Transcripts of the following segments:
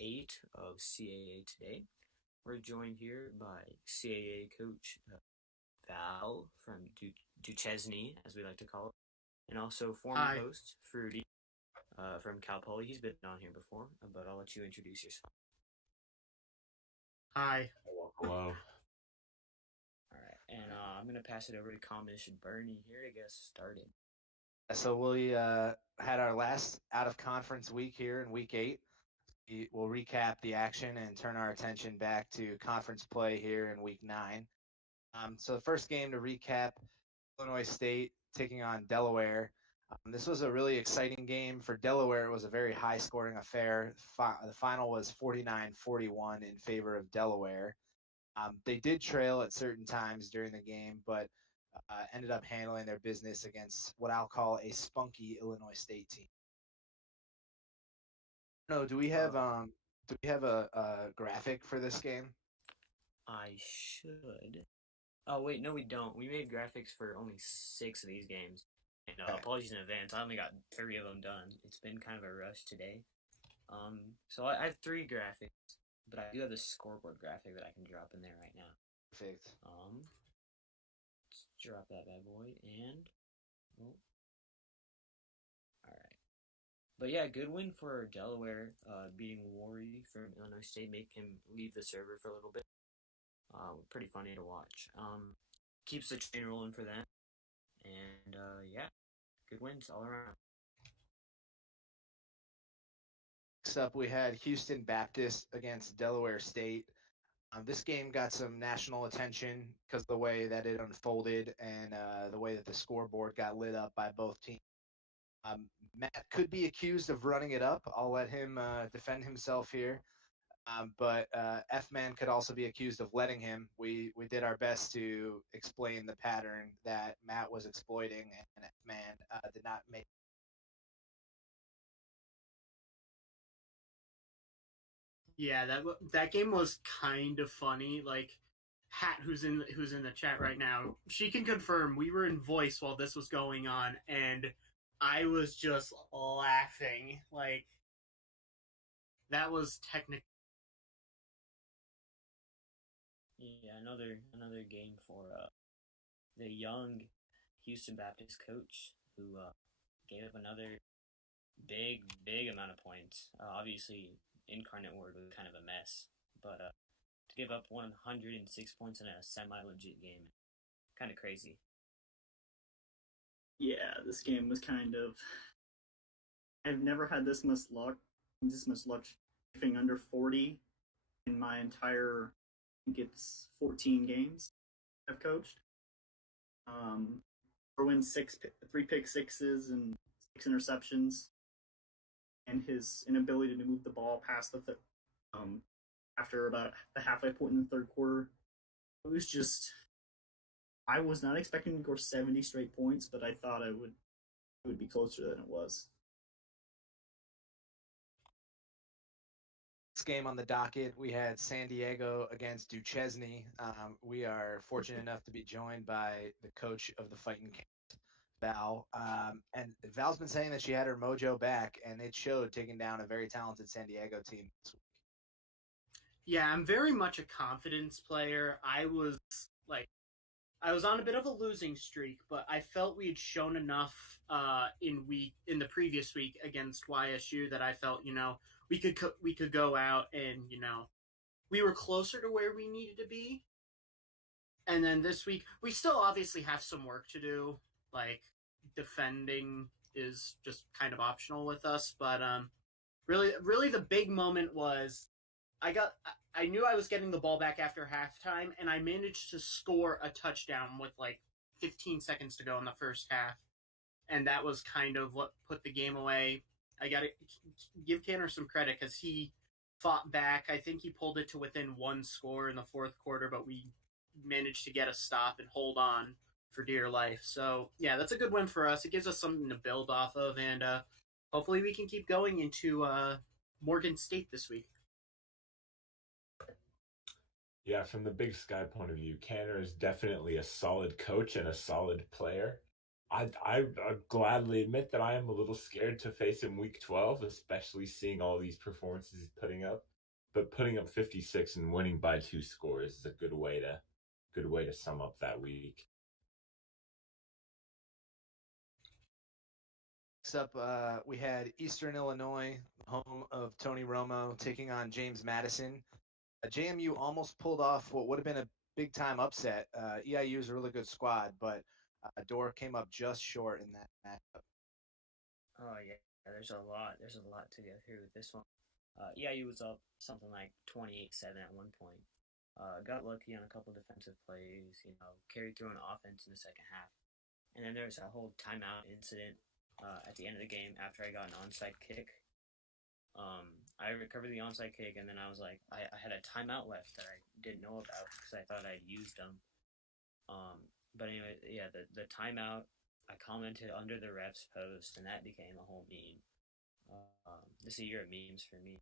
8 of CAA Today. We're joined here by CAA coach Val from Duchesne, as we like to call it, and also former Hi. host Fruity from Cal Poly. He's been on here before, but I'll let you introduce yourself. Hi. Hello, hello. All right, and I'm going to pass it over to Comish and Bernie here to get started. So we had our last out of conference week here in week 8. We'll recap the action and turn our attention back to conference play here in week 9. So the first game to recap, Illinois State taking on Delaware. This was a really exciting game for Delaware. It was a very high scoring affair. The final was 49-41 in favor of Delaware. They did trail at certain times during the game, but ended up handling their business against what I'll call a spunky Illinois State team. No, Uh, do we have a graphic for this game? I should. Oh wait, no, we don't. We made graphics for only 6 of these games, and Okay. apologies in advance. I only got 3 of them done. It's been kind of a rush today. So I have 3 graphics, but I do have the scoreboard graphic that I can drop in there right now. Perfect. Let's drop that bad boy and oh, all right. But yeah, good win for Delaware, beating Warri from Illinois State, make him leave the server for a little bit. Pretty funny to watch. Keeps the train rolling for them, and yeah, good wins all around. Next up, we had Houston Baptist against Delaware State. This game got some national attention because of the way that it unfolded and the way that the scoreboard got lit up by both teams. Um, Matt could be accused of running it up. I'll let him defend himself here. But F-Man could also be accused of letting him. We did our best to explain the pattern that Matt was exploiting, and F-Man did not make. Yeah, that game was kind of funny. Like Hat, who's in the chat right now, she can confirm we were in voice while this was going on, and I was just laughing. Like that was technical. Yeah, another game for the young Houston Baptist coach who gave up another big amount of points. Obviously, Incarnate Word was kind of a mess, but to give up 106 points in a semi-legit game, kind of crazy. Yeah, this game was kind of. I've never had this much luck chipping under 40 in my entire. I think it's 14 games I've coached. Throw in 3 pick sixes and 6 interceptions, and his inability to move the ball past um, after about the halfway point in the third quarter. It was just. I was not expecting to go 70 straight points, but I thought it would be closer than it was. This game on the docket, we had San Diego against Duchesne. We are fortunate enough to be joined by the coach of the Fighting Cats, Val. And Val's been saying that she had her mojo back, and it showed taking down a very talented San Diego team this week. Yeah, I'm very much a confidence player. Like I was on a bit of a losing streak, but I felt we had shown enough in the previous week against YSU that I felt we could go out and we were closer to where we needed to be. And then this week we still obviously have some work to do. Like defending is just kind of optional with us, but really the big moment was I knew I was getting the ball back after halftime, and I managed to score a touchdown with like 15 seconds to go in the first half, and that was kind of what put the game away. I got to give Canner some credit because he fought back. I think he pulled it to within one score in the fourth quarter, but we managed to get a stop and hold on for dear life. So yeah, that's a good win for us. It gives us something to build off of, and hopefully we can keep going into Morgan State this week. Yeah, from the Big Sky point of view, Canner is definitely a solid coach and a solid player. I'd gladly admit that I am a little scared to face him week 12, especially seeing all these performances he's putting up. But putting up 56 and winning by 2 scores is a good way to sum up that week. Next up, we had Eastern Illinois, home of Tony Romo, taking on James Madison. JMU almost pulled off what would have been a big time upset. EIU is a really good squad, but Dorr came up just short in that matchup. Oh yeah, there's a lot. There's a lot to go through with this one. EIU was up something like 28-7 at one point. Got lucky on a couple defensive plays. Carried through an offense in the second half, and then there was a whole timeout incident at the end of the game after I got an onside kick. I recovered the onside kick, and then I was like, I had a timeout left that I didn't know about because I thought I'd used them. But anyway, yeah, the timeout, I commented under the ref's post, and that became a whole meme. This is a year of memes for me.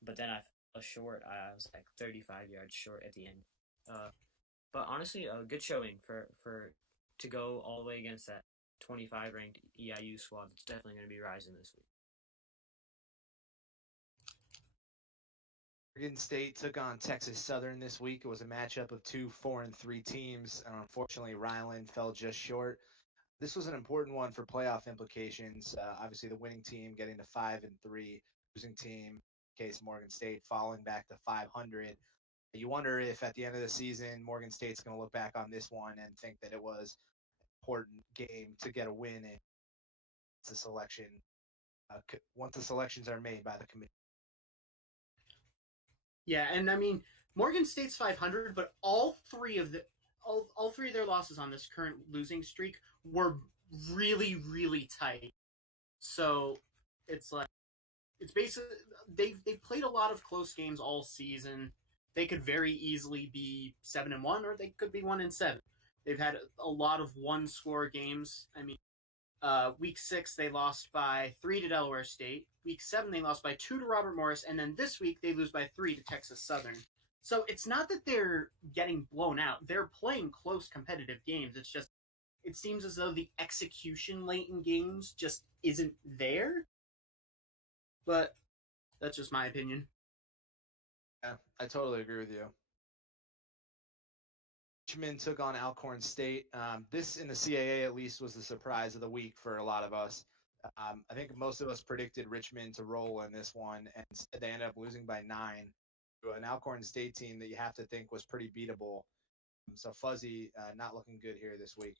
But then I fell short. I was like 35 yards short at the end. But honestly, a good showing for to go all the way against that 25 ranked EIU squad. That's definitely going to be rising this week. Oregon State took on Texas Southern this week. It was a matchup of two 4-3 teams. Unfortunately, Ryland fell just short. This was an important one for playoff implications. Obviously, the winning team getting to 5-3, losing team, in case Morgan State, falling back to 500. You wonder if at the end of the season, Morgan State's going to look back on this one and think that it was an important game to get a win in the selection. Once the selections are made by the committee. Yeah, and I mean Morgan State's 500, but all three of their losses on this current losing streak were really really tight. So it's like it's basically they've played a lot of close games all season. They could very easily be 7-1, or they could be 1-7. They've had a lot of one-score games. I mean, week 6 they lost by 3 to Delaware State. Week 7 they lost by 2 to Robert Morris, and then this week they lose by 3 to Texas Southern. So it's not that they're getting blown out. They're playing close competitive games. It's just it seems as though the execution late in games just isn't there. But that's just my opinion. Yeah, I totally agree with you. Richmond took on Alcorn State. This, in the CAA at least, was the surprise of the week for a lot of us. I think most of us predicted Richmond to roll in this one, and instead they ended up losing by 9 to an Alcorn State team that you have to think was pretty beatable. So Fuzzy not looking good here this week.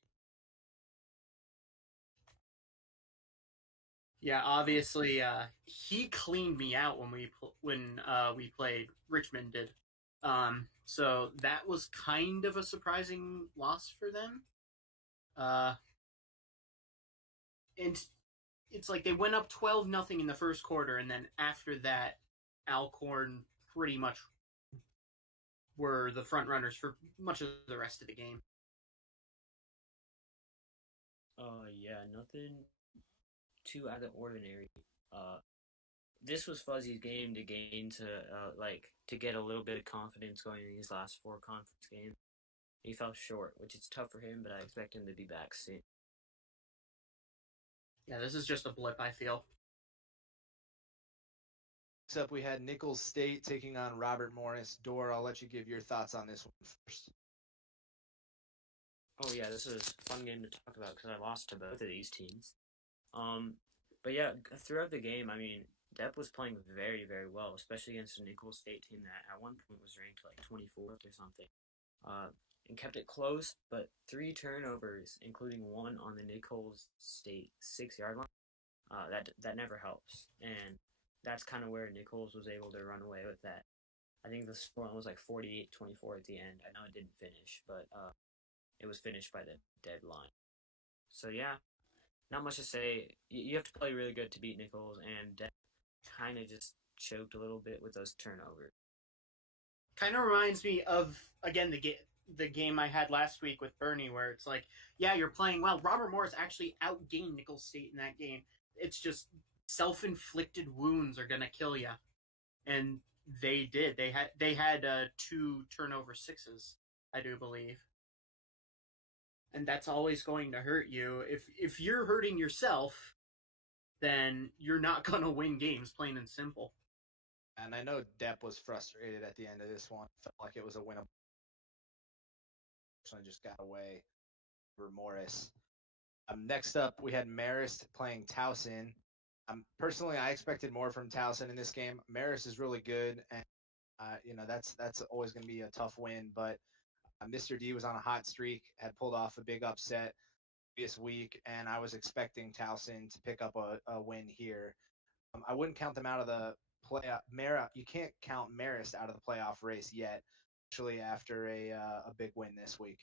Yeah, obviously, he cleaned me out when we played. Richmond did, so that was kind of a surprising loss for them. And it's like they went up 12-0 in the first quarter, and then after that, Alcorn pretty much were the front runners for much of the rest of the game. Yeah, nothing too out of the ordinary. This was Fuzzy's game to gain to get a little bit of confidence going in these last 4 conference games. He fell short, which is tough for him, but I expect him to be back soon. Yeah, this is just a blip, I feel. Next up, we had Nichols State taking on Robert Morris. Dorr, I'll let you give your thoughts on this one first. Oh yeah, this is a fun game to talk about because I lost to both of these teams. But yeah, throughout the game, I mean, Depp was playing very, very well, especially against a Nichols State team that at one point was ranked like 24th or something. And kept it close, but 3 turnovers, including one on the Nichols State 6-yard line. That never helps, and that's kind of where Nichols was able to run away with that. I think the score was like 48-24 at the end. I know it didn't finish, but it was finished by the deadline. So yeah, not much to say. You have to play really good to beat Nichols, and Depp kind of just choked a little bit with those turnovers. Kind of reminds me of, again, the game I had last week with Bernie, where it's like, yeah, you're playing well. Robert Morris actually outgained Nichols State in that game. It's just self-inflicted wounds are gonna kill you, and they did. They had 2 turnover 6s, I do believe. and that's always going to hurt you. If you're hurting yourself, then you're not going to win games, plain and simple. And I know Depp was frustrated at the end of this one. Felt like it was a winnable. Just got away for Morris. Next up, we had Marist playing Towson. Personally, I expected more from Towson in this game. Marist is really good, and that's always going to be a tough win. But Mr. D was on a hot streak, had pulled off a big upset this week, and I was expecting Towson to pick up a win here. I wouldn't count them out of the playoff. You can't count Marist out of the playoff race yet, especially after a big win this week.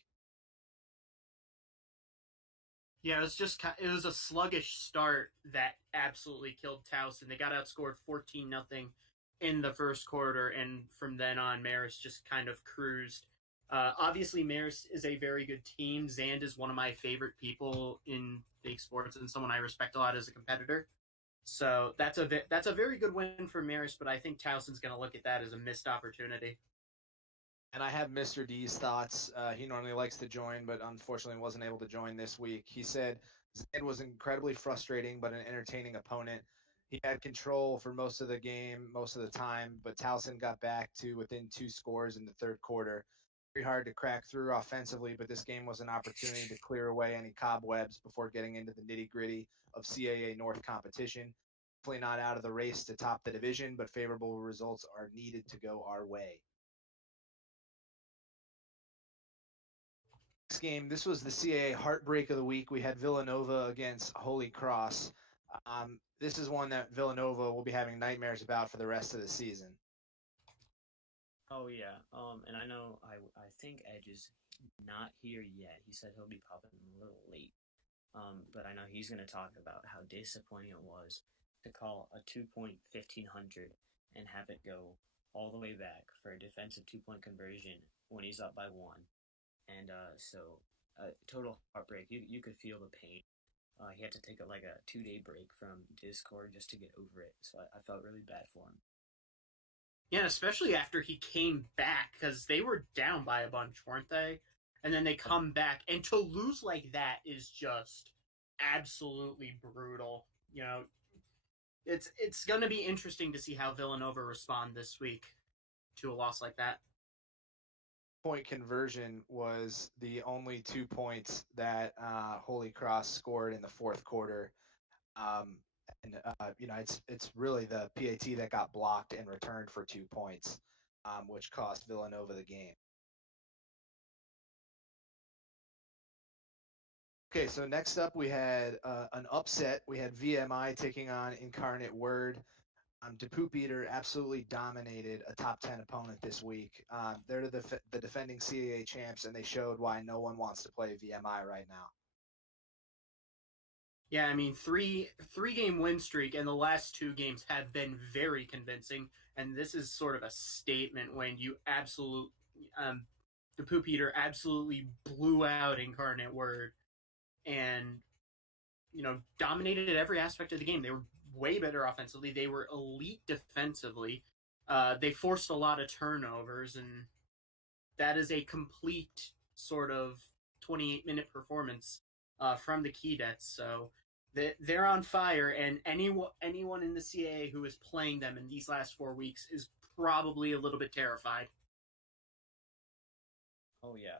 Yeah, it was a sluggish start that absolutely killed Towson. They got outscored 14-0 in the first quarter, and from then on, Marist just kind of cruised. Obviously, Marist is a very good team. Zand is one of my favorite people in big sports and someone I respect a lot as a competitor. So that's a very good win for Marist, but I think Towson's going to look at that as a missed opportunity. And I have Mr. D's thoughts. He normally likes to join, but unfortunately wasn't able to join this week. He said Zed was incredibly frustrating, but an entertaining opponent. He had control for most of the game, most of the time, but Towson got back to within 2 scores in the third quarter. Very hard to crack through offensively, but this game was an opportunity to clear away any cobwebs before getting into the nitty-gritty of CAA North competition. Definitely not out of the race to top the division, but favorable results are needed to go our way. Game. This was the CAA heartbreak of the week. We had Villanova against Holy Cross. This is one that Villanova will be having nightmares about for the rest of the season. Oh yeah. And I know I think Edge is not here yet. He said he'll be popping a little late. But I know he's going to talk about how disappointing it was to call a 2-point 1500 and have it go all the way back for a defensive 2-point conversion when he's up by 1. And total heartbreak. You could feel the pain. He had to take like a 2-day break from Discord just to get over it. So I felt really bad for him. Yeah, especially after he came back, because they were down by a bunch, weren't they? And then they come back, and to lose like that is just absolutely brutal. You know, it's going to be interesting to see how Villanova respond this week to a loss like that. Point conversion was the only 2 points that Holy Cross scored in the fourth quarter. It's really the PAT that got blocked and returned for 2 points, which cost Villanova the game. Okay, so next up we had an upset. We had VMI taking on Incarnate Word. De Poop Eater absolutely dominated a top 10 opponent this week. They're the defending CAA champs, and they showed why no one wants to play VMI right now. Yeah, I mean, three game win streak, and the last 2 games have been very convincing. And this is sort of a statement when you the Poop Eater absolutely blew out Incarnate Word, and dominated every aspect of the game. They were way better offensively. They were elite defensively. They forced a lot of turnovers, and that is a complete sort of 28-minute performance from the Keydets. So they're on fire, and anyone in the CAA who is playing them in these last 4 weeks is probably a little bit terrified. Oh yeah.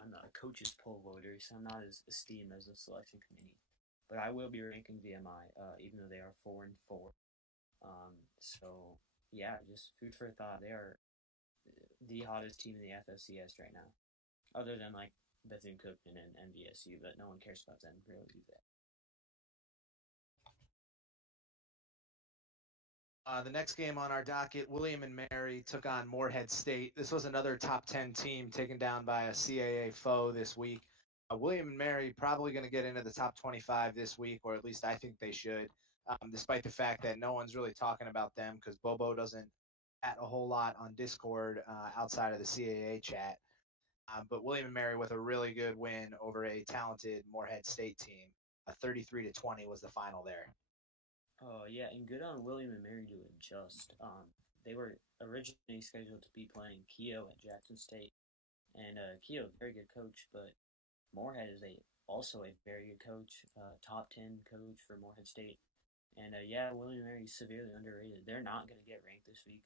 I'm not a coach's poll voter, so I'm not as esteemed as the selection committee. But I will be ranking VMI, even though they are 4-4. So yeah, just food for thought. They are the hottest team in the FFCS right now, other than like Bethune-Cookman and MVSU, but no one cares about them really either. The next game on our docket, William and Mary took on Morehead State. This was another top 10 team taken down by a CAA foe this week. William and Mary probably going to get into the top 25 this week, or at least I think they should, despite the fact that no one's really talking about them because Bobo doesn't chat a whole lot on Discord outside of the CAA chat. But William and Mary with a really good win over a talented Morehead State team. 33-20 was the final there. Oh yeah, and good on William and Mary to adjust. They were originally scheduled to be playing Keogh at Jackson State, And Keto, very good coach, but Moorhead is also a very good coach, top 10 coach for Moorhead State. And yeah, William and Mary is severely underrated. They're not going to get ranked this week.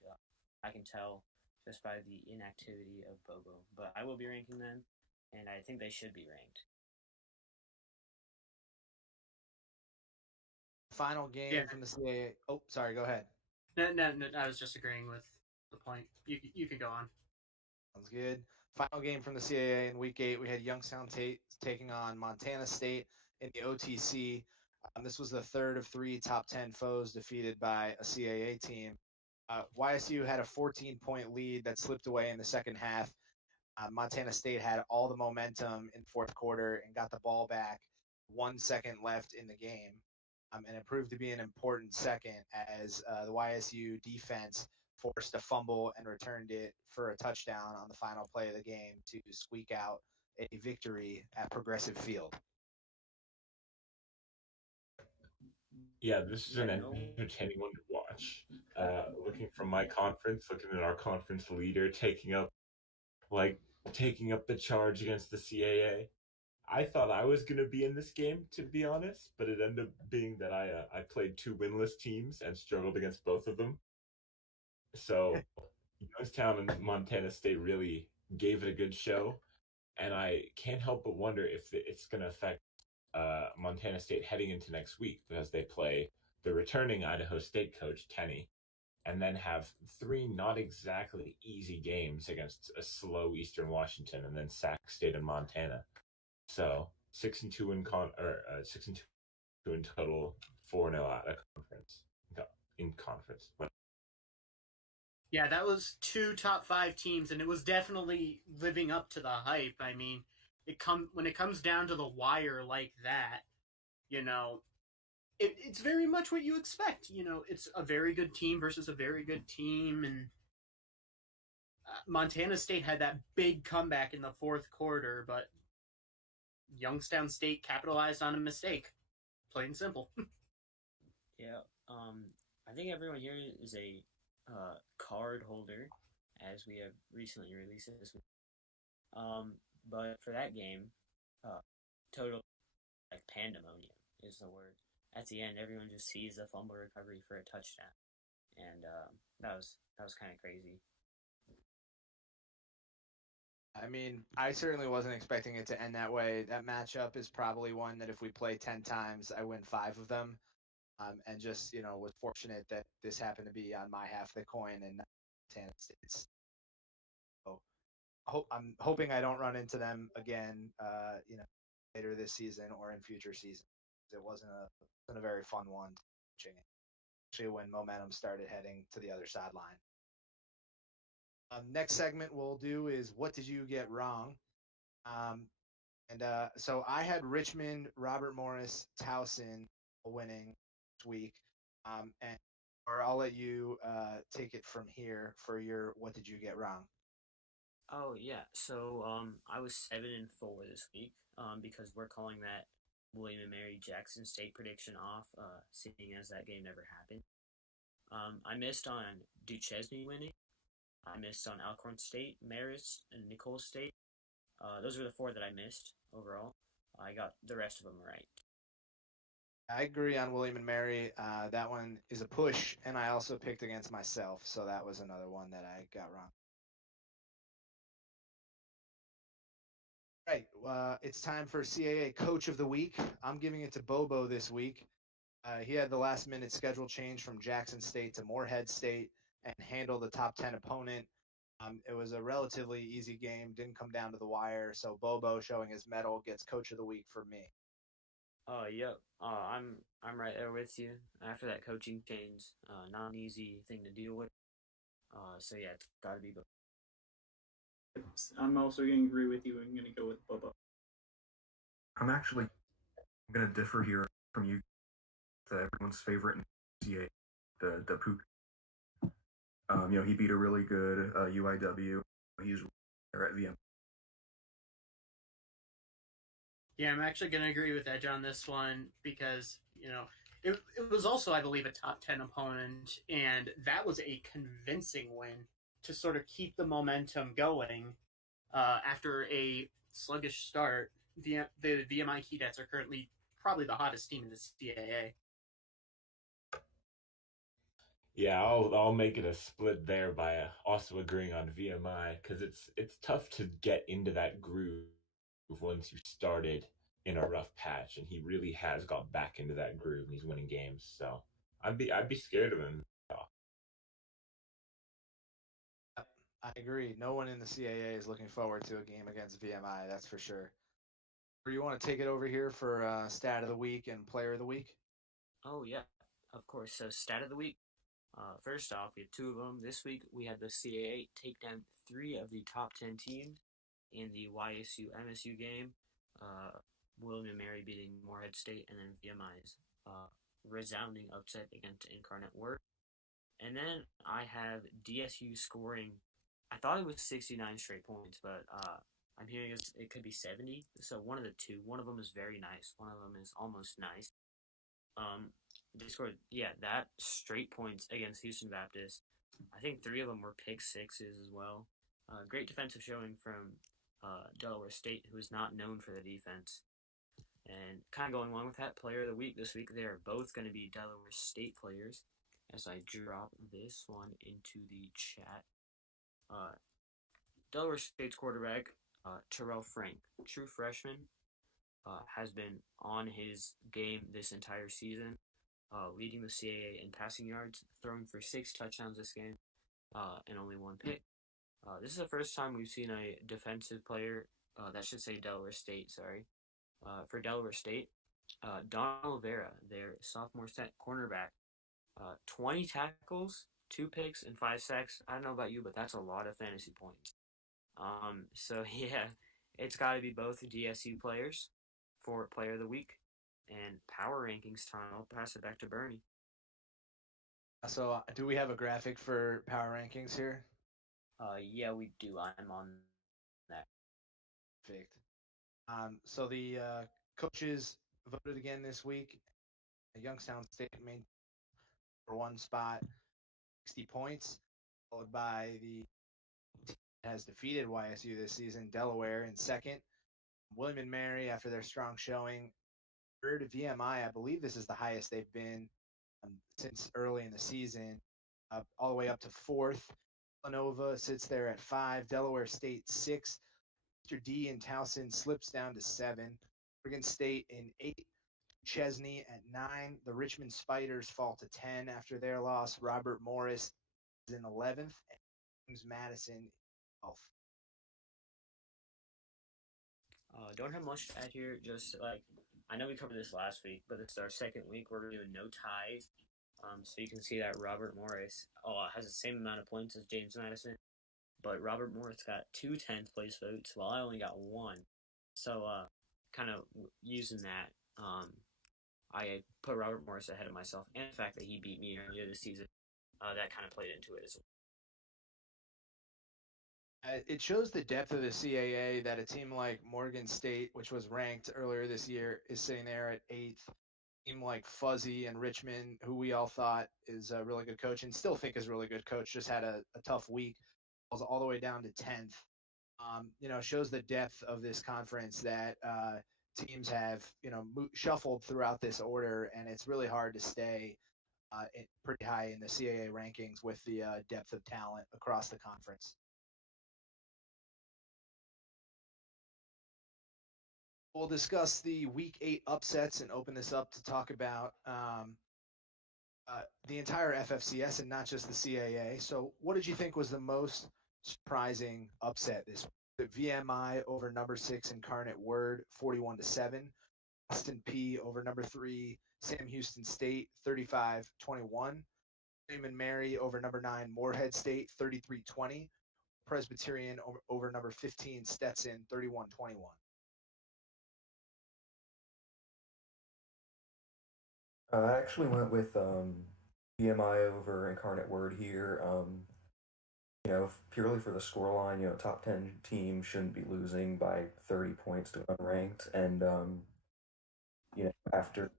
I can tell just by the inactivity of Bobo. But I will be ranking them, and I think they should be ranked. Final game Yeah. from the CAA. Oh, sorry. Go ahead. No, I was just agreeing with the point. You can go on. Sounds good. Final game from the CAA in Week 8. We had Youngstown taking on Montana State in the OTC. This was the third of 3 top 10 foes defeated by a CAA team. YSU had a 14-point lead that slipped away in the second half. Montana State had all the momentum in fourth quarter and got the ball back 1 second left in the game. And it proved to be an important second as the YSU defense forced a fumble and returned it for a touchdown on the final play of the game to squeak out a victory at Progressive Field. Yeah, this is an entertaining one to watch. Looking from my conference, looking at our conference leader taking up the charge against the CAA. I thought I was going to be in this game, to be honest, but it ended up being that I played 2 winless teams and struggled against both of them. So Youngstown and Montana State really gave it a good show, and I can't help but wonder if it's going to affect Montana State heading into next week, because they play the returning Idaho State coach, Kenny, and then have 3 not exactly easy games against a slow Eastern Washington and then Sac State and Montana. So 6-2 in 6-2 in total, 4-0 out of conference. In conference. Yeah, that was 2 top 5 teams, and it was definitely living up to the hype. I mean, when it comes down to the wire like that, it's very much what you expect. It's a very good team versus a very good team, and Montana State had that big comeback in the fourth quarter, but Youngstown State capitalized on a mistake. Plain and simple. Yeah, I think everyone here is a card holder, as we have recently released this week. But for that game, total pandemonium is the word. At the end, everyone just sees the fumble recovery for a touchdown, and that was kind of crazy. I mean, I certainly wasn't expecting it to end that way. That matchup is probably one that if we play 10 times, I win 5 of them. And just, was fortunate that this happened to be on my half of the coin and not Montana State's. So I'm hoping I don't run into them again, later this season or in future seasons. It wasn't a very fun one, especially when momentum started heading to the other sideline. Next segment we'll do is what did you get wrong? So I had Richmond, Robert Morris, Towson winning this week, or I'll let you take it from here for your what did you get wrong? Oh yeah, so I was 7-4 this week because we're calling that William and Mary Jackson State prediction off, seeing as that game never happened. I missed on Duchesne winning. I missed on Alcorn State, Marist, and Nicole State. Those were the 4 that I missed overall. I got the rest of them right. I agree on William and Mary. That one is a push, and I also picked against myself, so that was another one that I got wrong. All right, it's time for CAA Coach of the Week. I'm giving it to Bobo this week. He had the last-minute schedule change from Jackson State to Moorhead State and handled the top 10 opponent. It was a relatively easy game, didn't come down to the wire, so Bobo, showing his mettle, gets Coach of the Week for me. Yep. I'm right there with you. After that coaching change, not an easy thing to deal with. So yeah, it's got to be Bobo. I'm also going to agree with you. I'm going to go with Bobo. I'm going to differ here from you. Everyone's favorite in CA, the Pook. He beat a really good UIW. He's there at VM. Yeah, I'm actually going to agree with Edge on this one because, it was also, I believe, a top 10 opponent, and that was a convincing win to sort of keep the momentum going After a sluggish start, the VMI Keydets are currently probably the hottest team in the CAA. Yeah, I'll make it a split there by also agreeing on VMI because it's tough to get into that groove once you started in a rough patch, and he really has got back into that groove and he's winning games. So I'd be scared of him. I agree. No one in the CAA is looking forward to a game against VMI. That's for sure. Or you want to take it over here for stat of the week and player of the week? Oh yeah, of course. So stat of the week. First off, we have two of them. This week we had the CAA take down 3 of the top 10 teams in the YSU MSU game. Uh, William and Mary beating Morehead State, and then VMI's resounding upset against Incarnate Word. And then I have DSU scoring. I thought it was 69 straight points, but I'm hearing it could be 70. So one of the two. One of them is very nice. One of them is almost nice. Um, they scored, yeah, that straight points against Houston Baptist. I think 3 of them were pick sixes as well. Great defensive showing from Delaware State, who is not known for the defense. And kind of going along with that, player of the week this week, they are both going to be Delaware State players. As I drop this one into the chat, uh, Delaware State's quarterback, Terrell Frank, true freshman, has been on his game this entire season, leading the CAA in passing yards, throwing for 6 touchdowns this game, and only 1 pick. This is the first time we've seen a defensive player, that should say Delaware State, sorry, for Delaware State. Donald Vera, their sophomore set cornerback, 20 tackles, 2 picks, and 5 sacks. I don't know about you, but that's a lot of fantasy points. So yeah, it's got to be both DSU players for Player of the Week and power rankings time. I'll pass it back to Bernie. So, do we have a graphic for power rankings here? Yeah, we do. I'm on that. Perfect. So the coaches voted again this week. Youngstown State main for one spot, 60 points, followed by the team that has defeated YSU this season, Delaware in second. William and Mary, after their strong showing, third. VMI, I believe this is the highest they've been since early in the season, all the way up to fourth. Villanova sits there at 5. Delaware State 6. Mr. D in Towson slips down to 7. Oregon State in 8. Chesney at 9. The Richmond Spiders fall to 10 after their loss. Robert Morris is in 11th. And James Madison in 12th. Don't have much to add here. Just like I know we covered this last week, but it's our second week. We're doing no ties. So you can see that Robert Morris has the same amount of points as James Madison, but Robert Morris got 2 10th place votes while I only got 1. So kind of using that, I put Robert Morris ahead of myself, and the fact that he beat me earlier this season, that kind of played into it as well. It shows the depth of the CAA that a team like Morgan State, which was ranked earlier this year, is sitting there at 8th. A team like Fuzzy and Richmond, who we all thought is a really good coach and still think is a really good coach, just had a tough week, falls all the way down to 10th. Shows the depth of this conference that teams have, shuffled throughout this order, and it's really hard to stay pretty high in the CAA rankings with the depth of talent across the conference. We'll discuss the Week 8 upsets and open this up to talk about the entire FFCS and not just the CAA. So, what did you think was the most surprising upset this week? VMI over number 6 Incarnate Word, 41-7. Austin P over number 3 Sam Houston State, 35-21. Raymond Mary over number 9 Morehead State, 33-20. Presbyterian over number 15 Stetson, 31-21. I actually went with BMI over Incarnate Word here. Purely for the scoreline, top 10 team shouldn't be losing by 30 points to unranked. And, after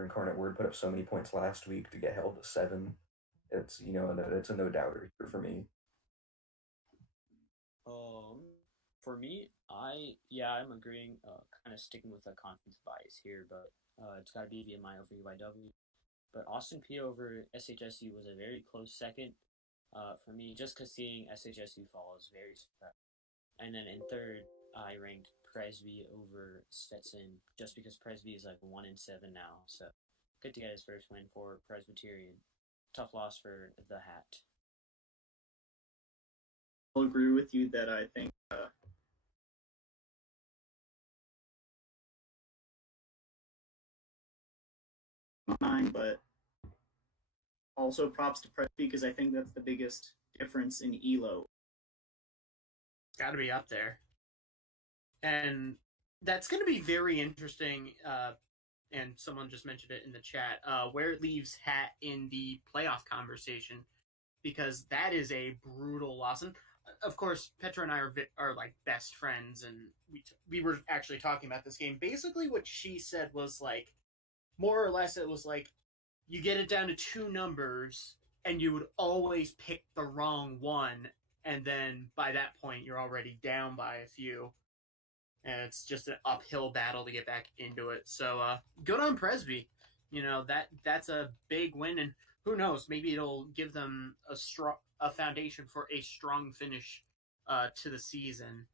Incarnate Word put up so many points last week to get held to 7, it's a no doubter here for me. For me, I'm agreeing. Kind of sticking with the conference bias here, but it's got to be VMI over UIW. But Austin P over SHSU was a very close second for me, just because seeing SHSU fall is very surprising. And then in third, I ranked Presby over Stetson, just because Presby is like 1-7 now. So good to get his first win for Presbyterian. Tough loss for the Hat. I'll agree with you that I think mine, but also props to Presby because I think that's the biggest difference in ELO. It's got to be up there. And that's going to be very interesting. And someone just mentioned it in the chat, where it leaves Hat in the playoff conversation, because that is a brutal loss. And of course, Petra and I are like best friends, and we were actually talking about this game. Basically, what she said was like, more or less, it was like you get it down to two numbers, and you would always pick the wrong one, and then by that point, you're already down by a few. And it's just an uphill battle to get back into it. So good on Presby. That's a big win, and who knows? Maybe it'll give them a foundation for a strong finish to the season.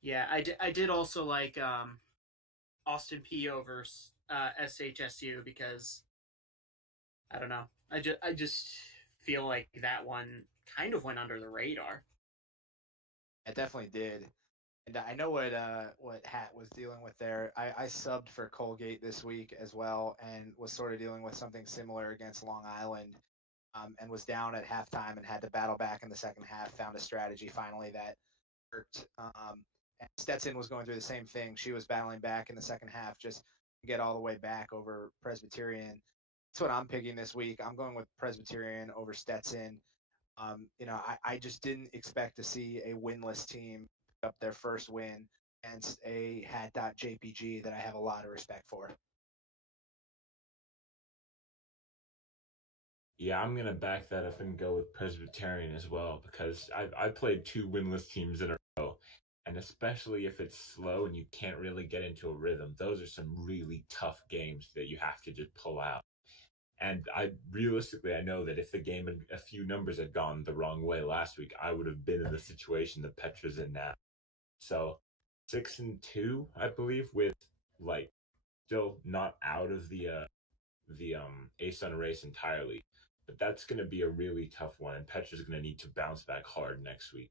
Yeah, I did also like Austin P over SHSU because I don't know. I just feel like that one kind of went under the radar. It definitely did. And I know what Hat was dealing with there. I subbed for Colgate this week as well, and was sort of dealing with something similar against Long Island, and was down at halftime and had to battle back in the second half. Found a strategy finally that worked. And Stetson was going through the same thing. She was battling back in the second half, just to get all the way back over Presbyterian. That's what I'm picking this week. I'm going with Presbyterian over Stetson. I just didn't expect to see a winless team pick up their first win against a Hat.jpg that I have a lot of respect for. Yeah, I'm gonna back that up and go with Presbyterian as well because I played two winless teams in a row, and especially if it's slow and you can't really get into a rhythm, those are some really tough games that you have to just pull out. And I know that if the game and a few numbers had gone the wrong way last week, I would have been in the situation that Petra's in now. So 6-2, I believe, with like still not out of the ASUN race entirely. But that's going to be a really tough one, and Petra's going to need to bounce back hard next week.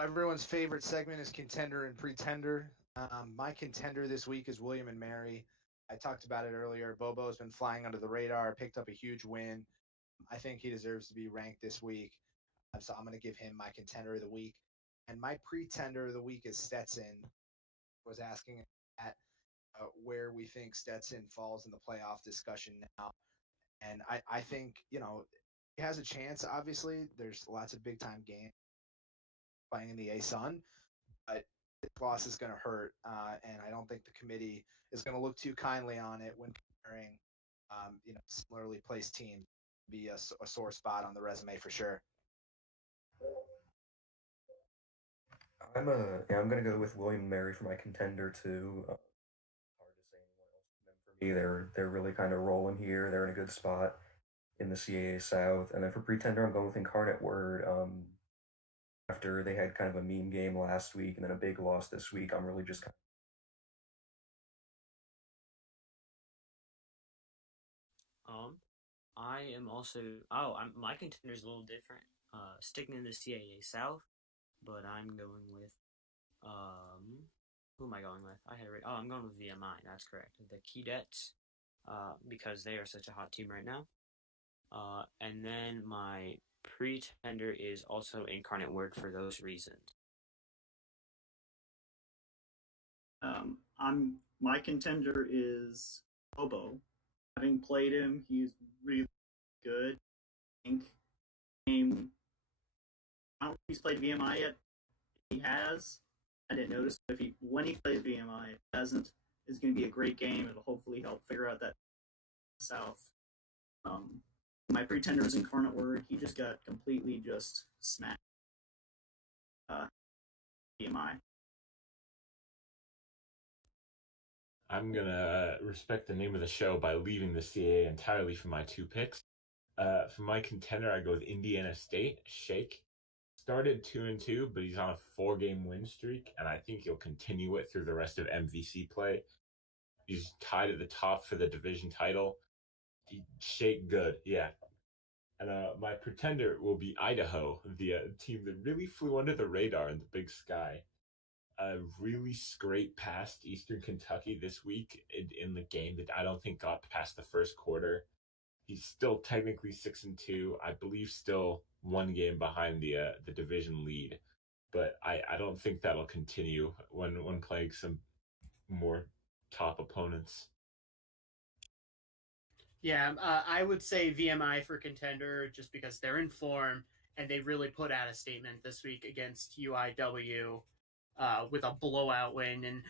Everyone's favorite segment is Contender and Pretender. My contender this week is William and Mary. I talked about it earlier. Bobo's been flying under the radar, picked up a huge win. I think he deserves to be ranked this week. So I'm going to give him my contender of the week. And my pretender of the week is Stetson. Was asking at where we think Stetson falls in the playoff discussion now. And I think, he has a chance, obviously. There's lots of big time games playing in the ASUN, but this loss is going to hurt. And I don't think the committee is going to look too kindly on it when comparing, similarly placed teams. Be a sore spot on the resume for sure. I'm gonna go with William and Mary for my contender too. Hard to say anyone else than them for me. They're really kind of rolling here. They're in a good spot in the CAA South. And then for pretender, I'm going with Incarnate Word. After they had kind of a meme game last week and then a big loss this week, I'm really just kind I am also. My contender is a little different. Sticking in the CAA South, but I'm going with. Who am I going with? I had it. I'm going with VMI. That's correct. The Keydets, because they are such a hot team right now. And then my pretender is also Incarnate Word for those reasons. My contender is Bobo. Having played him, he's really good. I think I don't think he's played VMI yet. He has. I didn't notice. If when he plays VMI, if he hasn't, it's going to be a great game. It'll hopefully help figure out that South. My pretenders incarnate word, he just got completely just smacked. Uh, VMI. I'm gonna respect the name of the show by leaving the CAA entirely for my two picks. For my contender, I go with Indiana State. Shake started 2-2, but he's on a 4-game win streak, and I think he'll continue it through the rest of MVC play. He's tied at the top for the division title. Shake good, yeah. And my pretender will be Idaho, the team that really flew under the radar in the Big Sky. Really scraped past Eastern Kentucky this week in the game that I don't think got past the first quarter. He's still technically 6-2, I believe, still one game behind the division lead, but I don't think that'll continue when playing some more top opponents. Yeah, I would say VMI for contender just because they're in form and they really put out a statement this week against UIW with a blowout win. And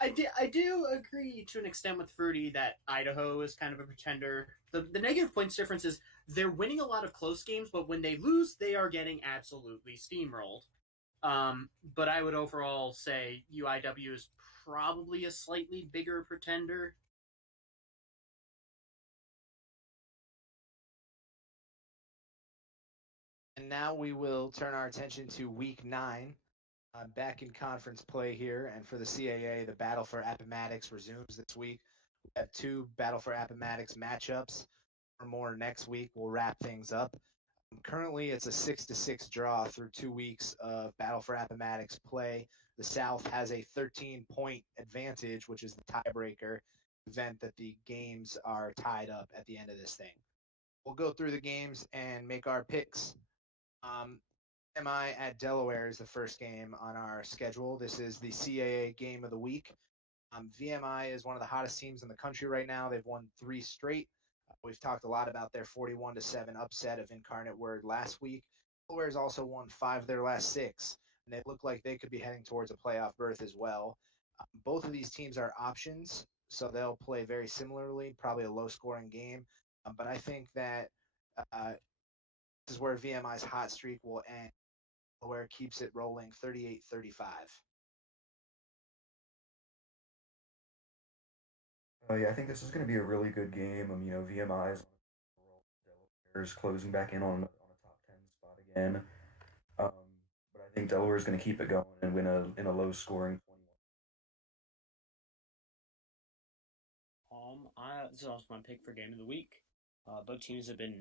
I do agree to an extent with Fruity that Idaho is kind of a pretender. The negative points difference is they're winning a lot of close games, but when they lose, they are getting absolutely steamrolled. But I would overall say UIW is probably a slightly bigger pretender. And now we will turn our attention to Week 9. Back in conference play here, and for the CAA, the Battle for Appomattox resumes this week. We have two Battle for Appomattox matchups. Or more next week. We'll wrap things up. Currently, it's a 6-6 draw through 2 weeks of Battle for Appomattox play. The South has a 13-point advantage, which is the tiebreaker event that the games are tied up at the end of this thing. We'll go through the games and make our picks. MI at Delaware is the first game on our schedule. This is the CAA game of the week. VMI is one of the hottest teams in the country right now. They've won 3 straight. We've talked a lot about their 41-7 upset of Incarnate Word last week. Delaware's also won 5 of their last 6, and they look like they could be heading towards a playoff berth as well. Both of these teams are options, so they'll play very similarly, probably a low-scoring game. But I think that this is where VMI's hot streak will end. Delaware keeps it rolling 38-35. Yeah, I think this is going to be a really good game. VMI is Delaware is closing back in on a top 10 spot again. Um, but I think Delaware is going to keep it going and win in a low scoring 21. This is also my pick for game of the week. Both teams have been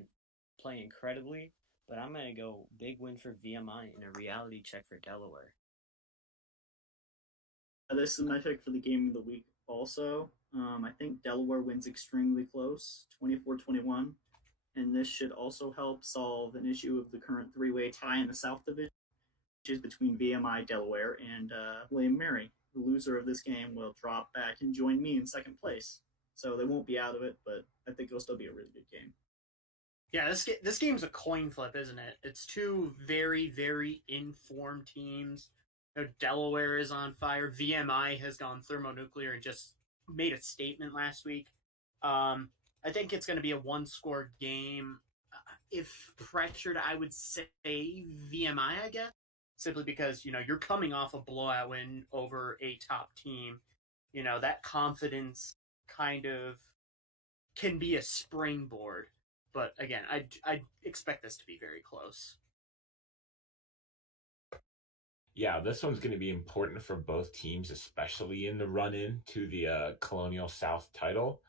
playing incredibly, but I'm gonna go big win for VMI in a reality check for Delaware. This is my pick for the game of the week also. I think Delaware wins extremely close, 24-21, and this should also help solve an issue of the current 3-way tie in the South Division, which is between VMI Delaware and William Mary. The loser of this game will drop back and join me in second place. So they won't be out of it, but I think it'll still be a really good game. Yeah, this game's a coin flip, isn't it? It's two very, very informed teams. Delaware is on fire. VMI has gone thermonuclear and just made a statement last week. I think it's going to be a one-score game. If pressured, I would say VMI, I guess, simply because you're coming off a blowout win over a top team. That confidence kind of can be a springboard. But again, I expect this to be very close. Yeah, this one's going to be important for both teams, especially in the run-in to the Colonial South title.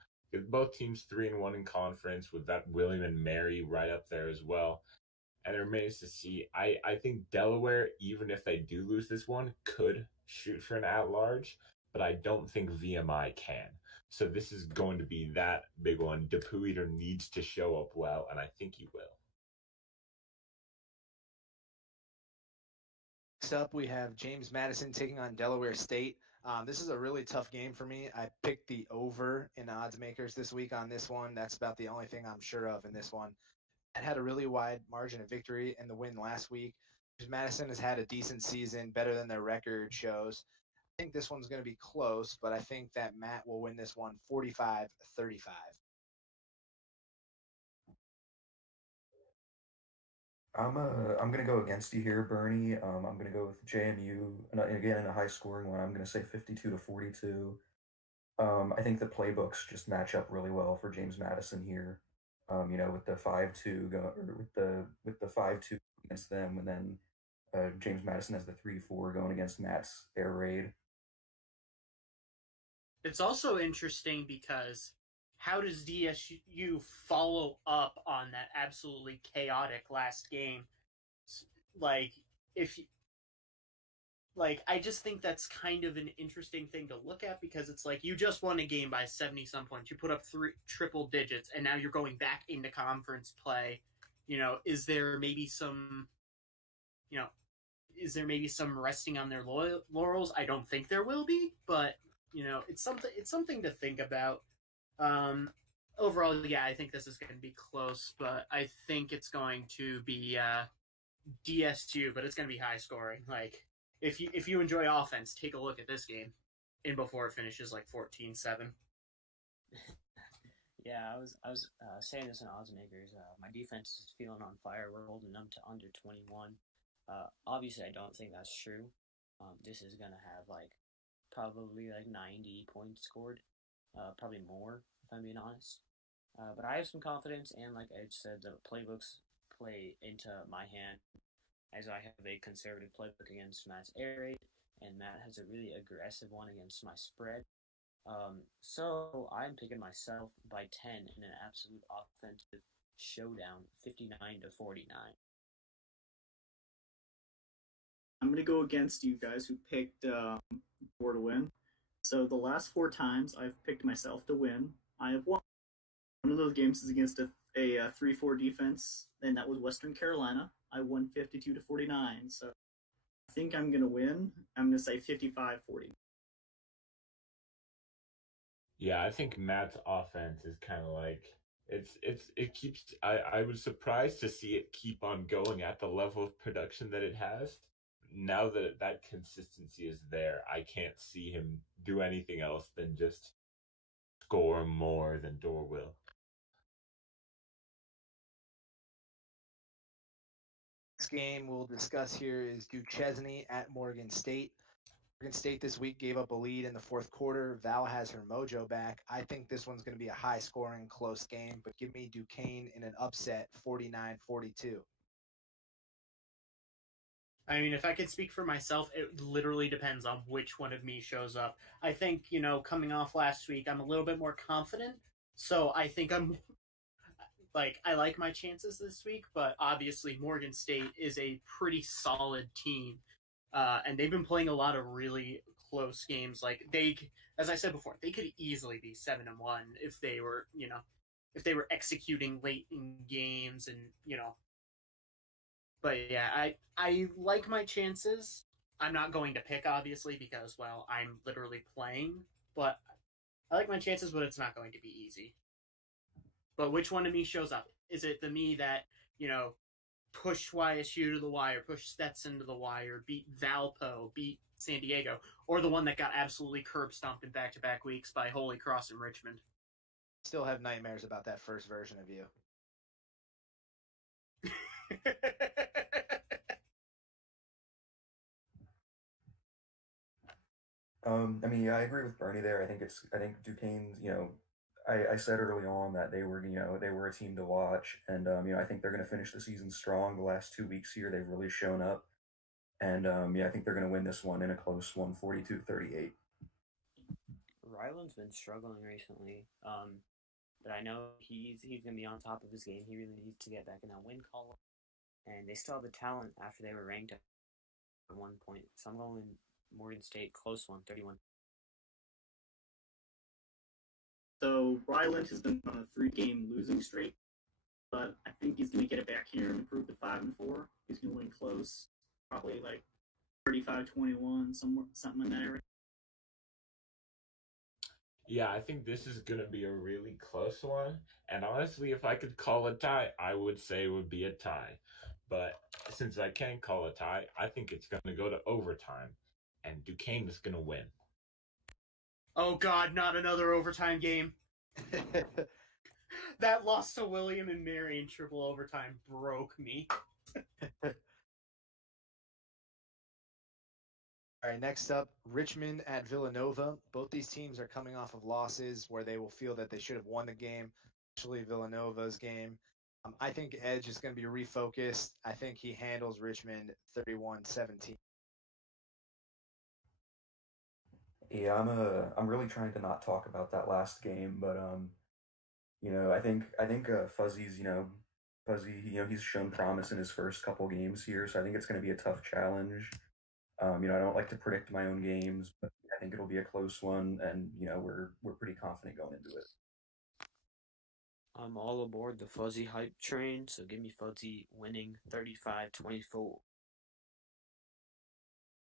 Both teams 3-1 in conference, with that William and Mary right up there as well. And it remains to see. I think Delaware, even if they do lose this one, could shoot for an at-large, but I don't think VMI can. So this is going to be that big one. DePuy needs to show up well, and I think he will. Next up, we have James Madison taking on Delaware State. This is a really tough game for me. I picked the over in odds makers this week on this one. That's about the only thing I'm sure of in this one. It had a really wide margin of victory in the win last week. James Madison has had a decent season, better than their record shows. I think this one's going to be close, but I think that Matt will win this one 45-35. I'm gonna go against you here, Bernie. I'm gonna go with JMU, and again in a high scoring one. I'm gonna say 52 to 42. I think the playbooks just match up really well for James Madison here. With the 5-2 go or with the 5-2 against them, and then James Madison has the 3-4 going against Matt's air raid. It's also interesting because how does DSU follow up on that absolutely chaotic last game? Like, if I just think that's kind of an interesting thing to look at because it's like you just won a game by 70 some points. You put up three triple digits, and now you're going back into conference play. Is there maybe some, you know, is there maybe some resting on their laurels? I don't think there will be, but it's something to think about. Um, Overall, yeah, I think this is going to be close, but I think it's going to be DSU, but it's going to be high scoring. Like if you enjoy offense, take a look at this game, and before it finishes like 14-7. Yeah, I was saying this in odds makers. My defense is feeling on fire. We're holding them to under 21. Obviously, I don't think that's true. This is gonna have probably 90 points scored, probably more if I'm being honest. But I have some confidence, and like Edge said, the playbooks play into my hand as I have a conservative playbook against Matt's air raid, and Matt has a really aggressive one against my spread. So I'm picking myself by 10 in an absolute offensive showdown, 59 to 49. I'm gonna go against you guys who picked four to win. So the last four times I've picked myself to win, I have won. One of those games is against a 3-4 defense, and that was Western Carolina. I won 52 to 49. So I think I'm gonna win. I'm gonna say 55-40. Yeah, I think Matt's offense is kind of like it keeps. I was surprised to see it keep on going at the level of production that it has. Now that that consistency is there, I can't see him do anything else than just score more than Door will. Next game we'll discuss here is Duquesne at Morgan State. Morgan State this week gave up a lead in the fourth quarter. Val has her mojo back. I think this one's going to be a high-scoring, close game, but give me Duquesne in an upset, 49-42. I mean, if I could speak for myself, it literally depends on which one of me shows up. I think, coming off last week, I'm a little bit more confident. So I think I like my chances this week, but obviously Morgan State is a pretty solid team. And they've been playing a lot of really close games. As I said before, they could easily be 7-1 if they were, executing late in games and, but yeah, I like my chances. I'm not going to pick obviously because I'm literally playing, but I like my chances, but it's not going to be easy. But which one of me shows up? Is it the me that, push YSU to the wire, push Stetson to the wire, beat Valpo, beat San Diego, or the one that got absolutely curb stomped in back-to-back weeks by Holy Cross and Richmond? Still have nightmares about that first version of you. Yeah, I agree with Bernie there. I think Duquesne's, I said early on that they were a team to watch, and I think they're going to finish the season strong. The last 2 weeks here, they've really shown up, and I think they're going to win this one in a close one, 42-38. Ryland's been struggling recently, but I know he's gonna be on top of his game. He really needs to get back in that win column, and they still have the talent after they were ranked at 1 point. So I'm going Morgan State close one, 31. So Ryland has been on a 3-game losing streak, but I think he's going to get it back here and improve to 5-4. He's going to win close, probably 35-21, something in that area. Yeah, I think this is going to be a really close one. And honestly, if I could call a tie, I would say it would be a tie. But since I can't call a tie, I think it's going to go to overtime. And Duquesne is going to win. Oh God, not another overtime game. That loss to William and Mary in triple overtime broke me. All right, next up, Richmond at Villanova. Both these teams are coming off of losses where they will feel that they should have won the game, especially Villanova's game. I think Edge is going to be refocused. I think he handles Richmond 31-17. Yeah, I'm really trying to not talk about that last game, but I think Fuzzy's Fuzzy, he's shown promise in his first couple games here, so I think it's going to be a tough challenge. I don't like to predict my own games, but I think it'll be a close one, and we're pretty confident going into it. I'm all aboard the Fuzzy hype train, so give me Fuzzy winning 35-24.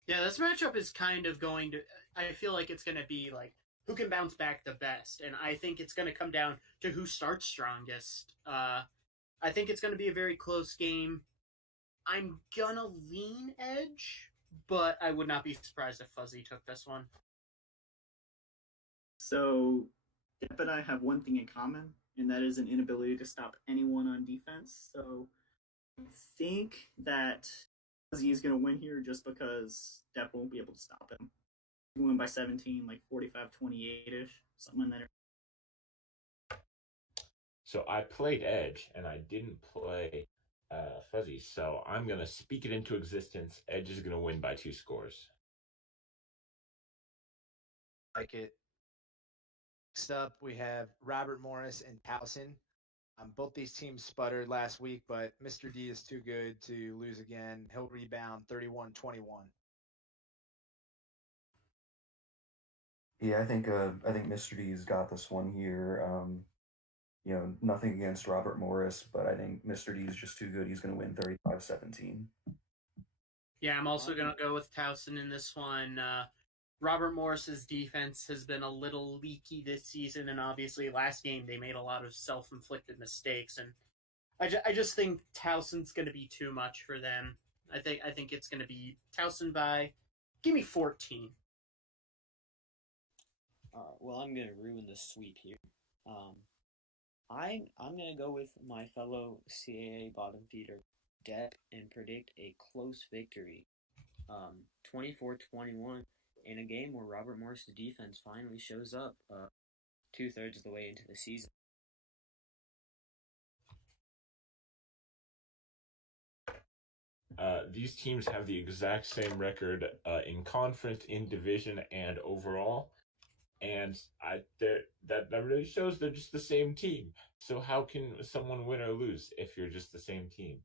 Yeah, this matchup is kind of going to. I feel like it's going to be like who can bounce back the best, and I think it's going to come down to who starts strongest. I think it's going to be a very close game. I'm gonna lean Edge, but I would not be surprised if Fuzzy took this one. So, Depp and I have one thing in common, and that is an inability to stop anyone on defense. So, I think that Fuzzy is going to win here just because Depp won't be able to stop him. He win by 17, like 45-28 ish, something in that area. So I played Edge and I didn't play Fuzzy. So I'm going to speak it into existence. Edge is going to win by 2 scores. Like it. Next up, we have Robert Morris and Towson. Both these teams sputtered last week, but Mr. D is too good to lose again. He'll rebound 31-21. Yeah, I think Mr. D's got this one here. Nothing against Robert Morris, but I think Mr. D is just too good. He's going to win 35-17. Yeah, I'm also going to go with Towson in this one. Robert Morris's defense has been a little leaky this season, and obviously last game they made a lot of self-inflicted mistakes, and I just think Towson's going to be too much for them. I think it's going to be Towson by, give me 14. All right, well, I'm gonna ruin the sweep here. I'm gonna go with my fellow CAA bottom feeder, Depp, and predict a close victory, 24-21, in a game where Robert Morris' defense finally shows up, 2/3 of the way into the season. These teams have the exact same record in conference, in division, and overall. And that really shows they're just the same team. So how can someone win or lose if you're just the same team?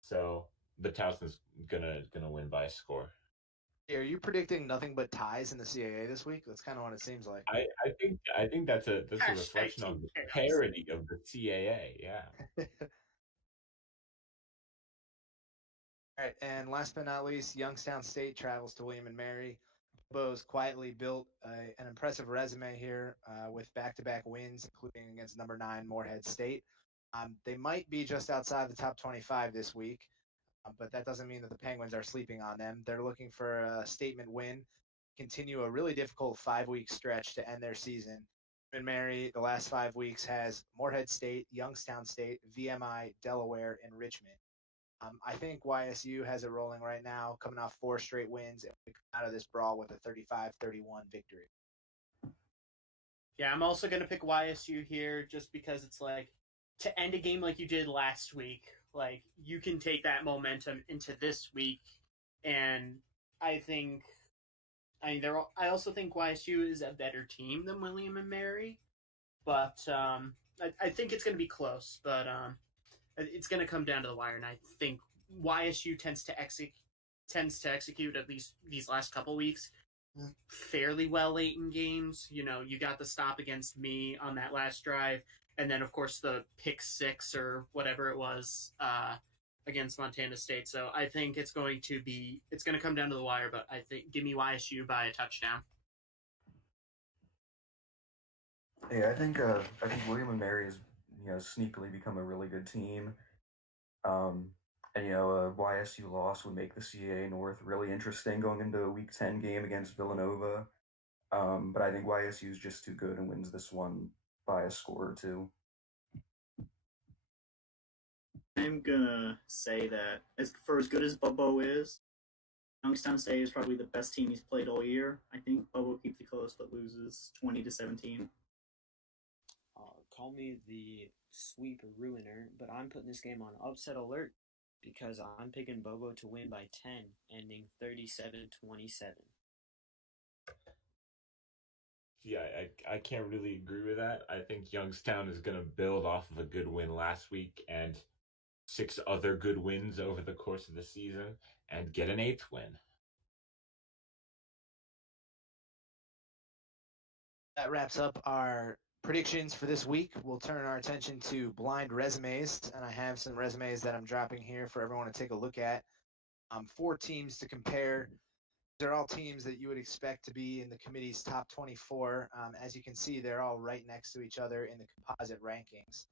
So the Towson's gonna win by a score. Hey, are you predicting nothing but ties in the CAA this week? That's kind of what it seems like. I think that's a reflection on the parity of the CAA. Yeah. All right, and last but not least, Youngstown State travels to William and Mary. Bo's quietly built an impressive resume here with back-to-back wins, including against number 9 Morehead State. They might be just outside the top 25 this week, but that doesn't mean that the Penguins are sleeping on them. They're looking for a statement win, continue a really difficult 5-week stretch to end their season. And Mary, the last 5 weeks, has Morehead State, Youngstown State, VMI, Delaware, and Richmond. I think YSU has it rolling right now, coming off 4 straight wins, and we come out of this brawl with a 35-31 victory. Yeah, I'm also going to pick YSU here just because it's like to end a game like you did last week, like you can take that momentum into this week. And I think, I also think YSU is a better team than William and Mary, but I think it's going to be close, but it's going to come down to the wire. And I think YSU tends to execute at least these last couple weeks fairly well late in games. You got the stop against me on that last drive, and then of course the pick 6 or whatever it was against Montana State. So I think it's going to come down to the wire, but I think give me YSU by a touchdown. Yeah, I think William and Mary has sneakily become a really good team. And a YSU loss would make the CAA North really interesting going into a Week 10 game against Villanova. But I think YSU is just too good and wins this one by a score or two. I'm gonna say that as good as Bubbo is, Youngstown State is probably the best team he's played all year. I think Bubbo keeps it close but loses 20-17. Call me the sweep ruiner, but I'm putting this game on upset alert because I'm picking Bobo to win by 10, ending 37-27. Yeah, I can't really agree with that. I think Youngstown is going to build off of a good win last week and 6 other good wins over the course of the season and get an 8th win. That wraps up our predictions for this week. We'll turn our attention to blind resumes, and I have some resumes that I'm dropping here for everyone to take a look at. 4 teams to compare. They're all teams that you would expect to be in the committee's top 24. As you can see, they're all right next to each other in the composite rankings.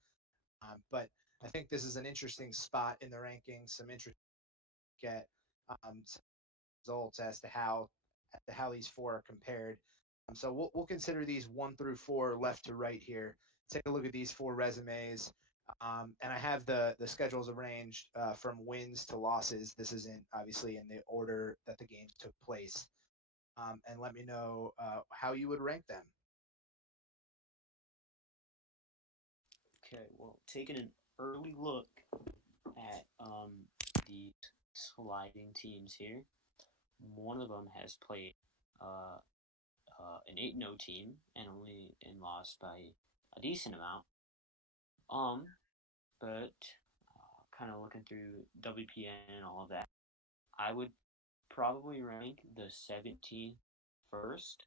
But I think this is an interesting spot in the rankings, some interesting get some results as to how these 4 are compared. So we'll consider these 1 through 4 left to right here. Take a look at these 4 resumes. And I have the schedules arranged from wins to losses. This isn't obviously in the order that the games took place. And let me know how you would rank them. Okay, well, taking an early look at the sliding teams here, one of them has played an 8-0 team and lost by a decent amount. But kind of looking through WPN and all of that, I would probably rank the 17 first,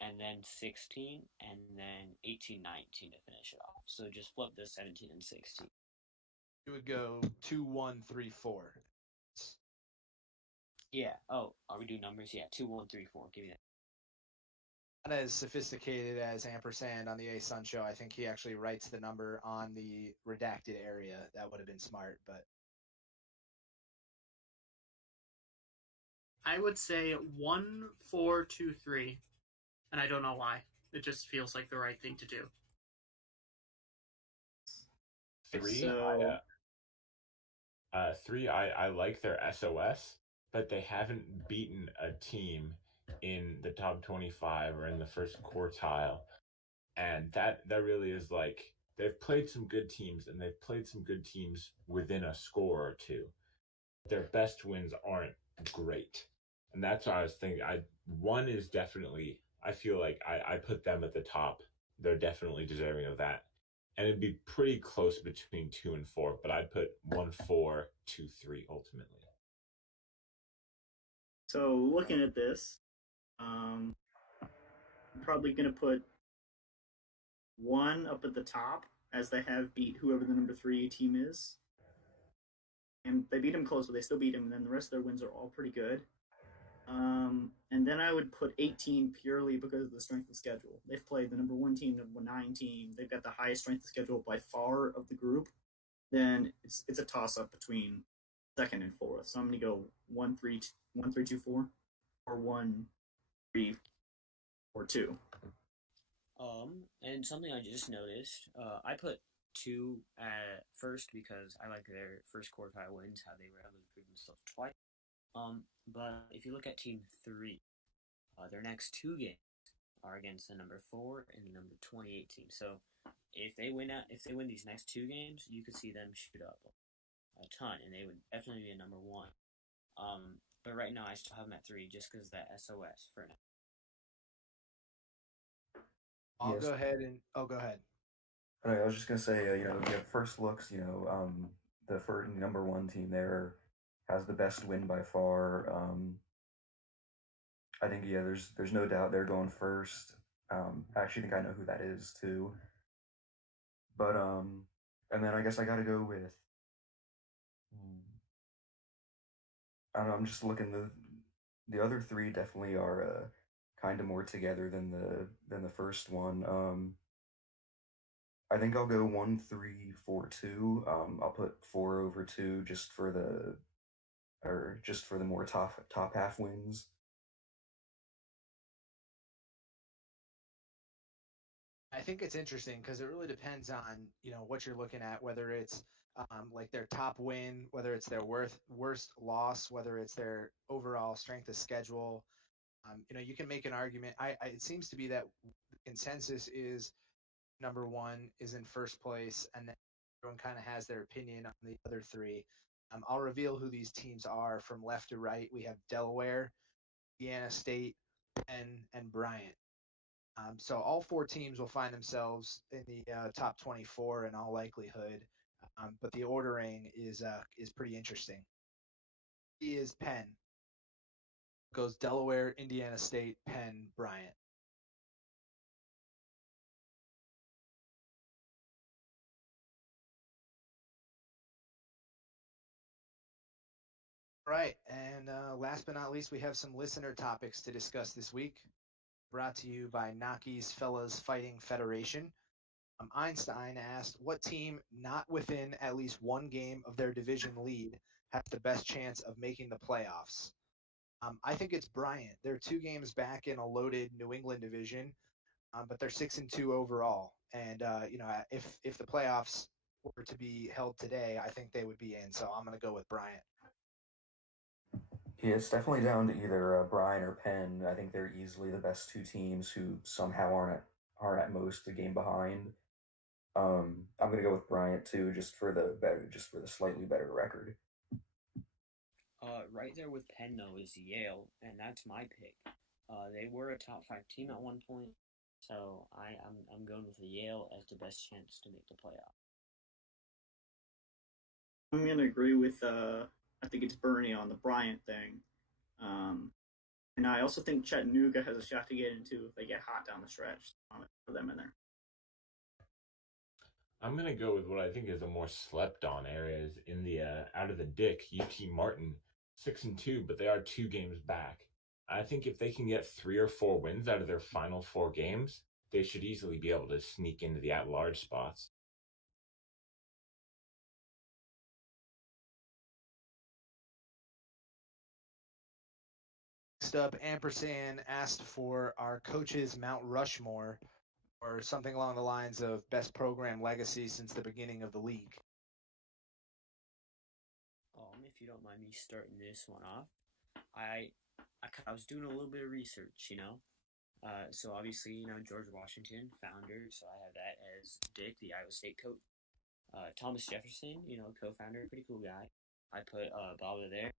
and then 16, and then 18, 19 to finish it off. So just flip the 17 and 16. You would go 2, 1, 3, 4. Yeah. Oh, are we doing numbers? Yeah. 2, 1, 3, 4. Give me that. Not as sophisticated as Ampersand on the A Sun show. I think he actually writes the number on the redacted area. That would have been smart, but I would say 1, 4, 2, 3, and I don't know why. It just feels like the right thing to do. 3, So 3, I like their SOS, but they haven't beaten a team in the top 25 or in the first quartile. And that really is like they've played some good teams and they've played some good teams within a score or two. Their best wins aren't great. And that's what I was thinking. One is definitely I feel like I put them at the top. They're definitely deserving of that. And it'd be pretty close between 2 and 4, but I'd put 1, 4, 2, 3 ultimately. So looking at this, I'm probably going to put 1 up at the top as they have beat whoever the number 3 team is. And they beat him close, but they still beat him. And then the rest of their wins are all pretty good. And then I would put 18 purely because of the strength of schedule. They've played the number 1 team, number 9 team. They've got the highest strength of schedule by far of the group. Then it's a toss up between second and fourth. So I'm going to go 1, 3, 1, 3, 2, 4, or 1, 3, 4, 2. And something I just noticed, I put 2 at first because I like their first quartile wins, how they were able to prove themselves twice. But if you look at Team 3, their next 2 games are against the number 4 and the number 28 team. So if they win these next 2 games, you could see them shoot up a ton, and they would definitely be a number 1. But right now I still have them at 3 just because of that SOS for now. I'll Yes. go ahead and go ahead. I was just gonna say, first looks, the first number 1 team there has the best win by far. I think there's no doubt they're going first. I actually think I know who that is too. But and then I guess I got to go with. I don't know. I'm just looking. The other 3 definitely are kind of more together than the first one. I think I'll go 1, 3, 4, 2. I'll put 4 over 2 just for the more top half wins. I think it's interesting because it really depends on what you're looking at, whether it's like their top win, whether it's their worst loss, whether it's their overall strength of schedule. You can make an argument. It seems to be that the consensus is number one is in first place, and then everyone kind of has their opinion on the other three. I'll reveal who these teams are from left to right. We have Delaware, Indiana State, and Bryant. So all four teams will find themselves in the top 24 in all likelihood, but the ordering is pretty interesting. He is Penn. Goes Delaware, Indiana State, Penn, Bryant. Right, and last but not least, we have some listener topics to discuss this week. Brought to you by Naki's Fellas Fighting Federation. Einstein asked, what team not within at least one game of their division lead has the best chance of making the playoffs? I think it's Bryant. They're 2 games back in a loaded New England division, but they're 6-2 overall. And if the playoffs were to be held today, I think they would be in. So I'm going to go with Bryant. Yeah, it's definitely down to either Bryan or Penn. I think they're easily the best two teams who somehow aren't at most a game behind. I'm gonna go with Bryant too, just for the slightly better record. Right there with Penn though is Yale, and that's my pick. They were a top 5 team at one point, so I'm going with Yale as the best chance to make the playoff. I'm gonna agree with I think it's Bernie on the Bryant thing. And I also think Chattanooga has a shot to get into if they get hot down the stretch. For them in there. I'm gonna go with what I think is a more slept on areas in the out of the Dick. UT Martin 6-2, but they are 2 games back. I think if they can get 3 or 4 wins out of their final 4 games, they should easily be able to sneak into the at-large spots. Next up, Ampersand asked for our coach's Mount Rushmore, or something along the lines of best program legacy since the beginning of the league. If you don't mind me starting this one off, I was doing a little bit of research. So obviously, George Washington, founder, so I have that as Dick, the Iowa State coach. Thomas Jefferson, co-founder, pretty cool guy. I put Baba there.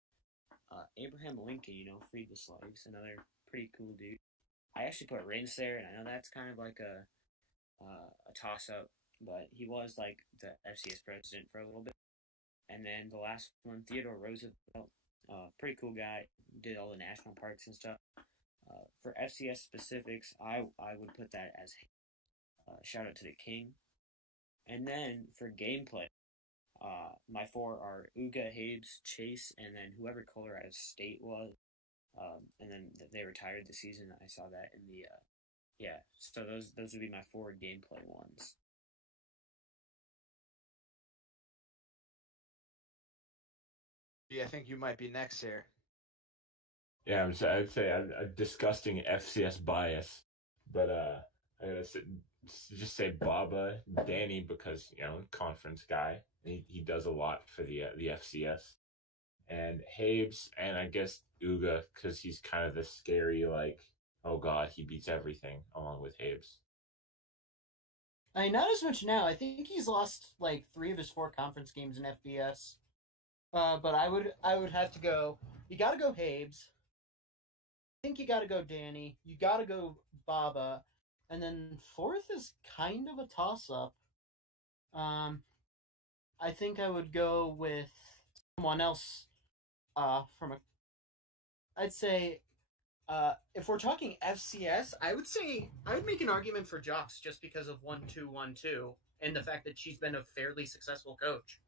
Abraham Lincoln, freed the slaves, another pretty cool dude. I actually put Rins there, and I know that's kind of like a toss-up, but he was like the FCS president for a little bit. And then the last one, Theodore Roosevelt, pretty cool guy, did all the national parks and stuff. For FCS specifics, I would put that as shout out to the king. And then for gameplay, my 4 are Uga, Habes, Chase, and then whoever Colorado State was. And then they retired this season. I saw that in the yeah. So those would be my 4 gameplay ones. Yeah, I think you might be next here. Yeah, I'd say a disgusting FCS bias, but I gotta just say Baba, Danny, because conference guy. He does a lot for the FCS, and Habes, and I guess Uga because he's kind of the scary oh god, he beats everything along with Habes. I mean, not as much now. I think he's lost like 3 of his 4 conference games in FBS. But I would have to go. You got to go Habes. I think you got to go Danny. You got to go Baba, and then 4th is kind of a toss up. I think I would go with someone else. From a, I'd say, if we're talking FCS, I would make an argument for Jocks just because of 1-2-1-2 and the fact that she's been a fairly successful coach.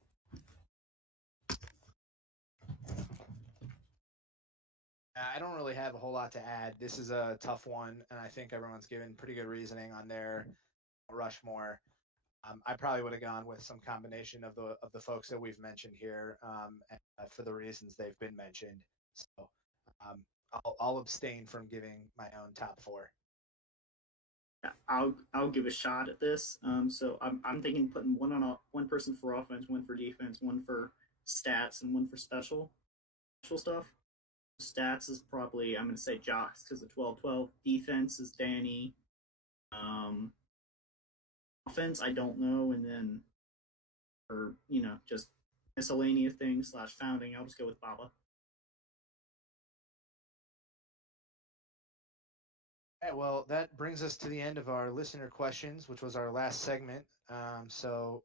I don't really have a whole lot to add. This is a tough one, and I think everyone's given pretty good reasoning on their Rushmore. I probably would have gone with some combination of the folks that we've mentioned here, for the reasons they've been mentioned. So I'll abstain from giving my own top 4. Yeah, I'll give a shot at this. So I'm thinking putting one person for offense, one for defense, one for stats, and one for special stuff. Stats is probably I'm going to say Jocks because of 12-12. Defense is Danny. Um, Offense I don't know, and then for just miscellaneous things / founding, I'll just go with Baba. Okay, well, that brings us to the end of our listener questions, which was our last segment. So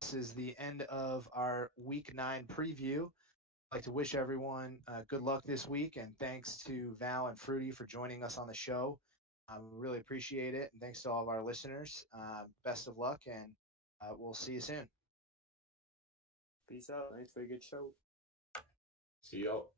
this is the end of our Week 9 preview. I'd like to wish everyone good luck this week, and thanks to Val and Fruity for joining us on the show. We really appreciate it, and thanks to all of our listeners. Best of luck, and we'll see you soon. Peace out. Thanks for a good show. See y'all.